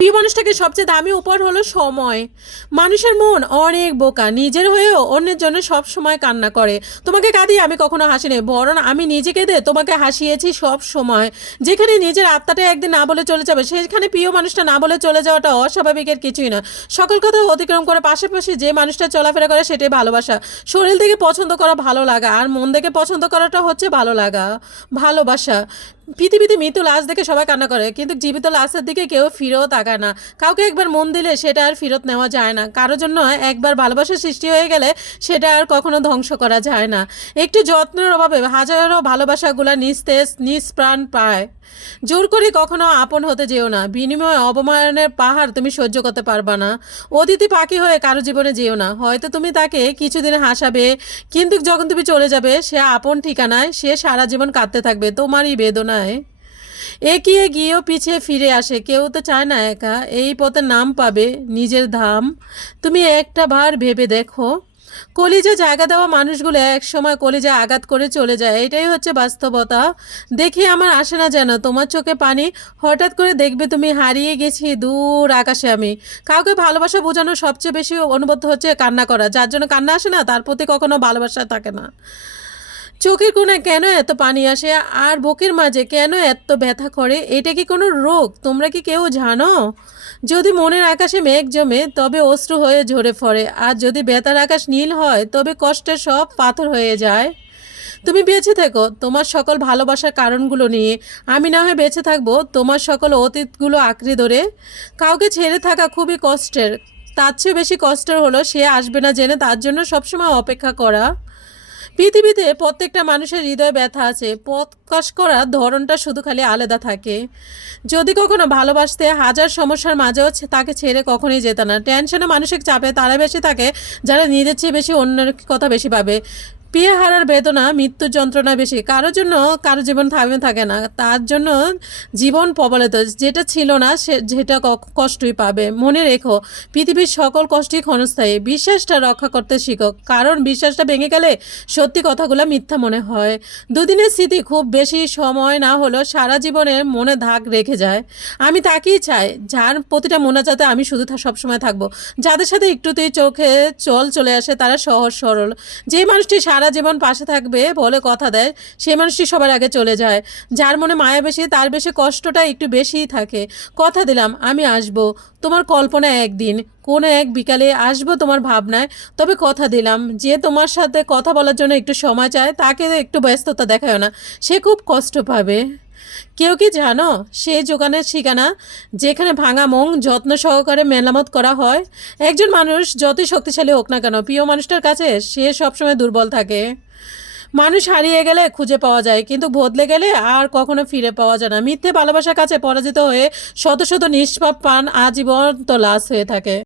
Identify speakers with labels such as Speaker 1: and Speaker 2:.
Speaker 1: প্রিয় মানুষটাকে সবচেয়ে দামি উপহার হলো সময়। মানুষের মন অনেক বোকা, নিজের হয়েও অন্যের জন্য সব সময় কান্না করে। তোমাকে কাঁদিয়ে আমি কখনো হাসি হাসিনি, বরং আমি নিজেকে দে, তোমাকে হাসিয়েছি সব সময়। যেখানে নিজের আত্মাটা একদিন না বলে চলে যাবে, সেখানে প্রিয় মানুষটা না বলে চলে যাওয়াটা অস্বাভাবিকের কিছুই না। সকল কথা অতিক্রম করে পাশাপাশি যে মানুষটা চলাফেরা করে সেটাই ভালোবাসা। শরীর থেকে পছন্দ করা ভালো লাগা, আর মন থেকে পছন্দ করাটা হচ্ছে ভালো লাগা। ভালোবাসা। পৃথিবীতে মৃত লাশ দেখে সবাই কান্না করে, কিন্তু জীবিত লাশের দিকে কেউ ফিরেও তাকায় না। কাউকে একবার মন দিলে সেটা আর ফেরত নেওয়া যায় না। কারোর জন্য একবার ভালোবাসা সৃষ্টি হয়ে গেলে সেটা আর কখনো ধ্বংস করা যায় না। একটু যত্নের অভাবে হাজারো ভালোবাসাগুলো নিস্তেজ, নিষ্প্রাণ পায়। জোর করে কখনো আপন হতে যেও না। বিনিময়ে অবমাননের পাহাড় তুমি সহ্য করতে পারবা না। অতিথি পাখি হয়ে কারও জীবনে যেও না। হয়তো তুমি তাকে কিছুদিন হাসাবে, কিন্তু যখন তুমি চলে যাবে, সে আপন ঠিকানায়, সে সারা জীবন কাঁদতে থাকবে। তোমারই বেদনায়। এগিয়ে গিয়েও পিছিয়ে ফিরে আসে। কেউ তো চায় না একা। এই পথে নাম পাবে নিজের ধাম। তুমি একটা বার ভেবে দেখো। কলিজা জায়গা দেওয়া মানুষগুলো এক সময় কলিজা আঘাত করে চলে যায়। এটাই হচ্ছে বাস্তবতা। দেখি আমার আসে না যেন। তোমার চোখে পানি, হঠাৎ করে দেখবে তুমি হারিয়ে গেছি দূর আকাশে আমি। কাউকে ভালোবাসা বোঝানো সবচেয়ে বেশি অনুভূত হচ্ছে কান্না করা। যার জন্য কান্না আসে না, তার প্রতি কখনো ভালোবাসা থাকে না। চোখের কোণে কেন এত পানি আসে? আর বুকের মাঝে কেন এত ব্যথা করে? এটা কি কোনো রোগ? তোমরা কি কেউ জানো? যদি মনের আকাশে মেঘ জমে, তবে অশ্রু হয়ে ঝরে পড়ে আর যদি বেতার আকাশ নীল হয়, তবে কষ্টের সব পাথর হয়ে যায়। তুমি বেঁচে থেকো। তোমার সকল ভালোবাসার কারণগুলো নিয়ে। আমি না হয় বেঁচে থাকব। তোমার সকল অতীতগুলো আঁকড়ে ধরে। কাউকে ছেড়ে থাকা খুবই কষ্টের। তার চেয়ে বেশি কষ্টের হলো সে আসবে না জেনে তার জন্য সবসময় অপেক্ষা করা। পৃথিবীতে প্রত্যেকটা মানুষের হৃদয় ব্যথা আছে। প্রকাশ করার ধরনটা শুধু খালি আলাদা থাকে। যদি কখনো ভালোবাসতে হাজার সমস্যার মাঝেও তাকে ছেড়ে কখনোই যেত না। টেনশনে মানসিক চাপে তারা বেশি থাকে, যারা নিজের চেয়ে বেশি অন্যের কথা বেশি ভাবে। পিয়ে হারার বেদনা মৃত্যুর যন্ত্রণা বেশি। কারোর জন্য কারও জীবন থামে থাকে না। তার জন্য জীবন প্রবলিত। যেটা ছিল না, সে যেটা কষ্টই পাবে। মনে রেখো, পৃথিবীর সকল কষ্টই ক্ষণস্থায়ী। বিশ্বাসটা রক্ষা করতে শিখো। কারণ বিশ্বাসটা ভেঙে গেলে সত্যি কথাগুলো মিথ্যা মনে হয়। দুদিনের স্মৃতি খুব বেশি সময় না হলেও সারা জীবনের মনে দাগ রেখে যায়। আমি তাকেই চাই। যার প্রতিটা মোনাজাতে আমি শুধু সবসময় থাকব। যাদের সাথে একটুতেই চোখে চল চলে আসে, তারা সহজ সরল। যে মানুষটি সারা জীবন পাশে থাকবে বলে কথা দেয় সে মানুষটি সবার আগে চলে যায়। যার মনে মায়া বেশি, তার বেশি কষ্টটা একটু বেশিই থাকে। কথা দিলাম, আমি আসব। তোমার কল্পনা একদিন, কোনো এক বিকালে আসব তোমার ভাবনায়। তবে কথা দিলাম, যে তোমার সাথে কথা বলার জন্য একটু সময় চায়, তাকে একটু ব্যস্ততা দেখায় না। সে খুব কষ্ট পাবে। কেউ কি জানো? সে যোগানের ঠিকানা, যেখানে ভাঙা মং যত্ন সহকারে মেরামত করা হয়। একজন মানুষ যতই শক্তিশালী হোক না কেন, প্রিয় মানুষটার কাছে সে সবসময় দুর্বল থাকে। মানুষ হারিয়ে গেলে খুঁজে পাওয়া যায়, কিন্তু বদলে গেলে আর কখনো ফিরে পাওয়া যায় না। মিথ্যে ভালোবাসার কাছে পরাজিত হয়ে শত শত নিষ্পাপ পান আজীবন তো লাশ হয়ে থাকে।